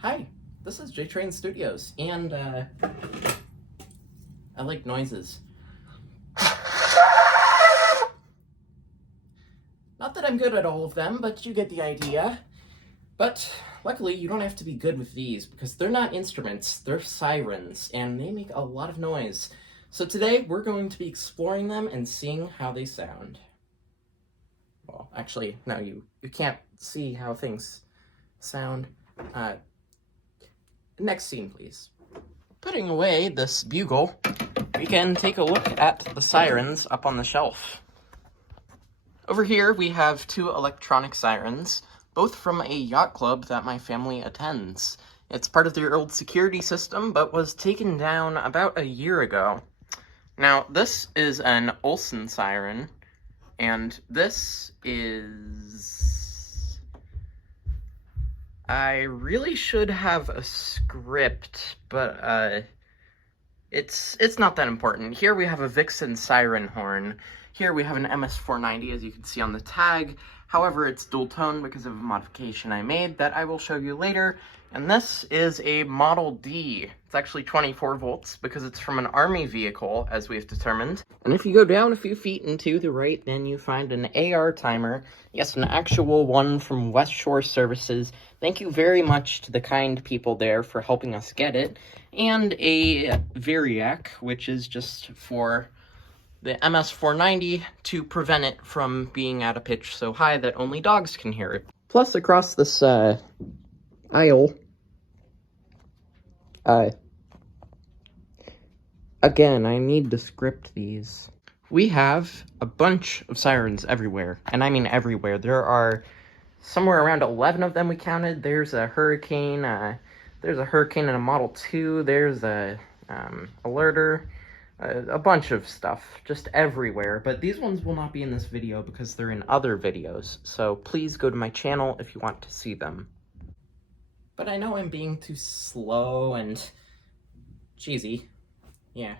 Hi, this is JTrain Studios, and I like noises. Not that I'm good at all of them, but you get the idea. But luckily, you don't have to be good with these, because they're not instruments, they're sirens, and they make a lot of noise. So today, we're going to be exploring them and seeing how they sound. Well, actually, no, you can't see how things sound. Next scene, please. Putting away this bugle, we can take a look at the sirens up on the shelf. Over here, we have two electronic sirens, both from a yacht club that my family attends. It's part of their old security system, but was taken down about a year ago. Now, this is an Olson siren, and this is... I really should have a script, but it's not that important. Here we have a Vixen Siren Horn. Here we have an MS490, as you can see on the tag. However, it's dual tone because of a modification I made that I will show you later. And this is a Model D. It's actually 24 volts because it's from an army vehicle, as we've determined. And if you go down a few feet and to the right, then you find an AR timer. Yes, an actual one from West Shore Services. Thank you very much to the kind people there for helping us get it. And a Variac, which is just for the MS490 to prevent it from being at a pitch so high that only dogs can hear it. Plus, across this aisle, again, I need to script these. We have a bunch of sirens everywhere, and I mean everywhere. There are somewhere around 11 of them we counted. There's a Hurricane, and a Model 2, there's a Alerter, a bunch of stuff, just everywhere. But these ones will not be in this video because they're in other videos, so please go to my channel if you want to see them. But I know I'm being too slow and cheesy. Yeah.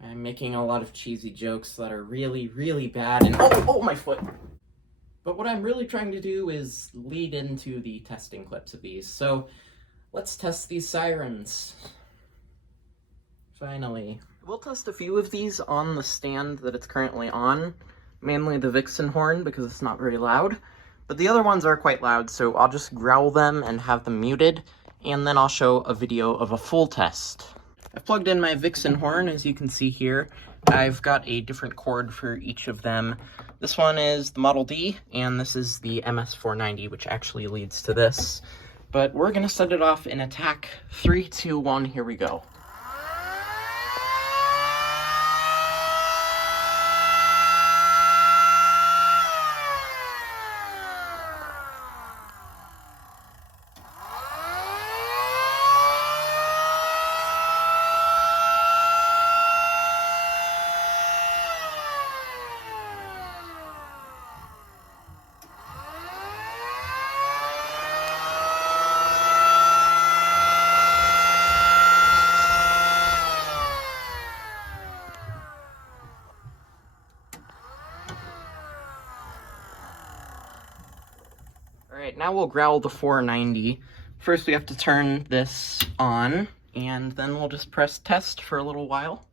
I'm making a lot of cheesy jokes that are really, really bad, and oh, my foot! But what I'm really trying to do is lead into the testing clips of these, so let's test these sirens. Finally. We'll test a few of these on the stand that it's currently on, mainly the Vixen Horn because it's not very loud, but the other ones are quite loud, so I'll just growl them and have them muted, and then I'll show a video of a full test. I've plugged in my Vixen Horn, as you can see here. I've got a different cord for each of them. This one is the Model D, and this is the MS490, which actually leads to this. But we're gonna set it off in attack. 3, 2, 1, here we go. Alright, now we'll growl the 490. First we have to turn this on, and then we'll just press test for a little while.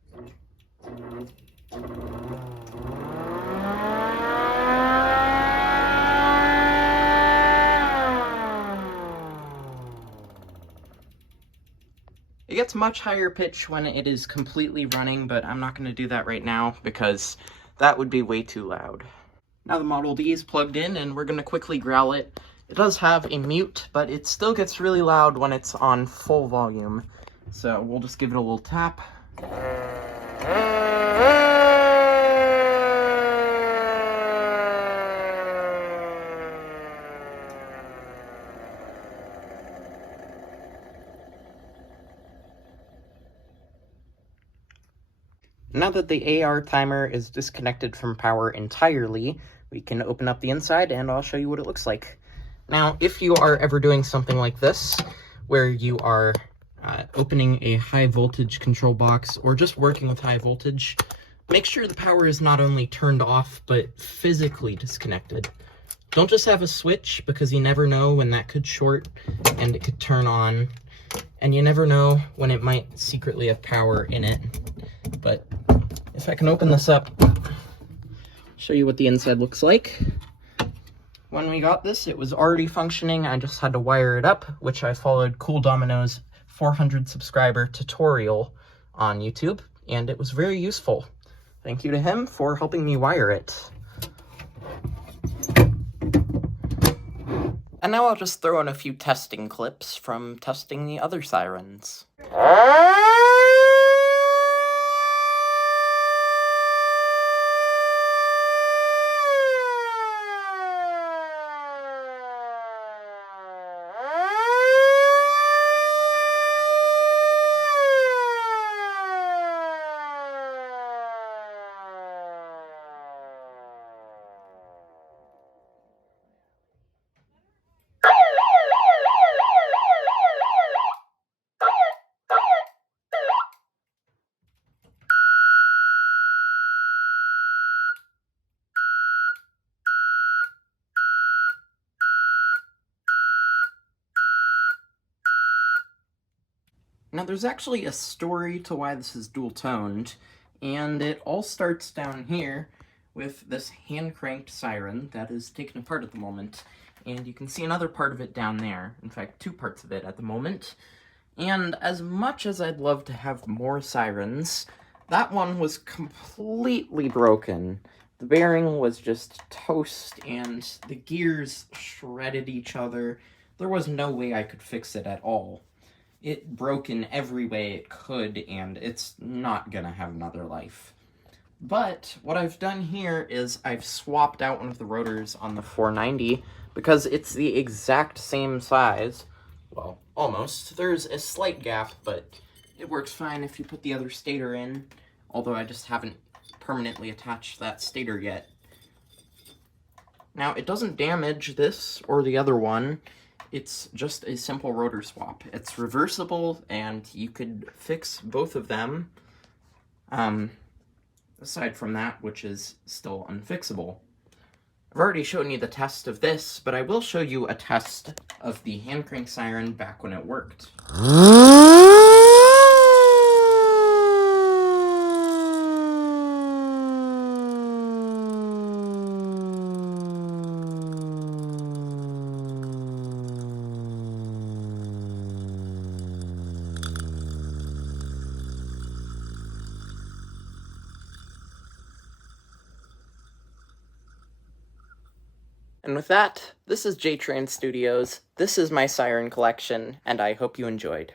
It gets much higher pitch when it is completely running, but I'm not going to do that right now because that would be way too loud. Now the Model D is plugged in, and we're going to quickly growl it. It does have a mute, but it still gets really loud when it's on full volume. So we'll just give it a little tap. Now that the AR timer is disconnected from power entirely, we can open up the inside and I'll show you what it looks like. Now, if you are ever doing something like this, where you are opening a high voltage control box or just working with high voltage, make sure the power is not only turned off, but physically disconnected. Don't just have a switch, because you never know when that could short and it could turn on. And you never know when it might secretly have power in it. But if I can open this up, show you what the inside looks like. When we got this, it was already functioning. I just had to wire it up, which I followed Cool Domino's 400 subscriber tutorial on YouTube, and it was very useful. Thank you to him for helping me wire it. And now I'll just throw in a few testing clips from testing the other sirens. Now, there's actually a story to why this is dual-toned, and it all starts down here with this hand-cranked siren that is taken apart at the moment, and you can see another part of it down there. In fact, two parts of it at the moment. And as much as I'd love to have more sirens, that one was completely broken. The bearing was just toast, and the gears shredded each other. There was no way I could fix it at all. It broke in every way it could, and it's not gonna have another life. But what I've done here is I've swapped out one of the rotors on the 490 because it's the exact same size. Well, almost. There's a slight gap, but it works fine if you put the other stator in, although I just haven't permanently attached that stator yet. Now, it doesn't damage this or the other one. It's just a simple rotor swap. It's reversible, and you could fix both of them, aside from that, which is still unfixable. I've already shown you the test of this, but I will show you a test of the hand crank siren back when it worked. And with that, this is JTrain Studios, this is my siren collection, and I hope you enjoyed.